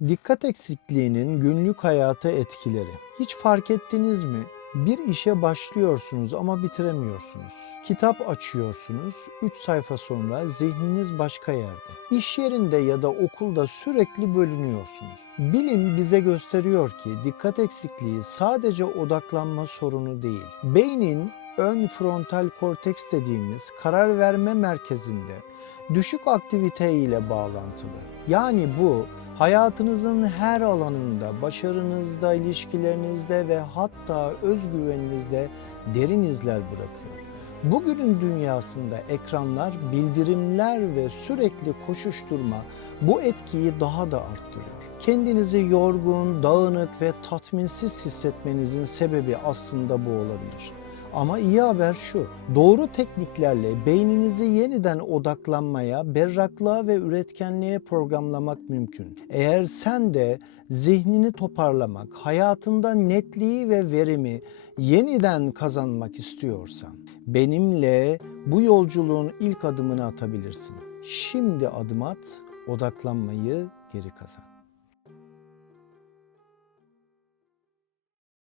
Dikkat eksikliğinin günlük hayata etkileri. Hiç fark ettiniz mi? Bir işe başlıyorsunuz ama bitiremiyorsunuz. Kitap açıyorsunuz, 3 sayfa sonra zihniniz başka yerde. İş yerinde ya da okulda sürekli bölünüyorsunuz. Bilim bize gösteriyor ki dikkat eksikliği sadece odaklanma sorunu değil. Beynin ön frontal korteks dediğimiz karar verme merkezinde düşük aktivite ile bağlantılı. Yani bu hayatınızın her alanında, başarınızda, ilişkilerinizde ve hatta özgüveninizde derin izler bırakıyor. Bugünün dünyasında ekranlar, bildirimler ve sürekli koşuşturma bu etkiyi daha da arttırıyor. Kendinizi yorgun, dağınık ve tatminsiz hissetmenizin sebebi aslında bu olabilir. Ama iyi haber şu, doğru tekniklerle beyninizi yeniden odaklanmaya, berraklığa ve üretkenliğe programlamak mümkün. Eğer sen de zihnini toparlamak, hayatında netliği ve verimi yeniden kazanmak istiyorsan, benimle bu yolculuğun ilk adımını atabilirsin. Şimdi adım at, odaklanmayı geri kazan.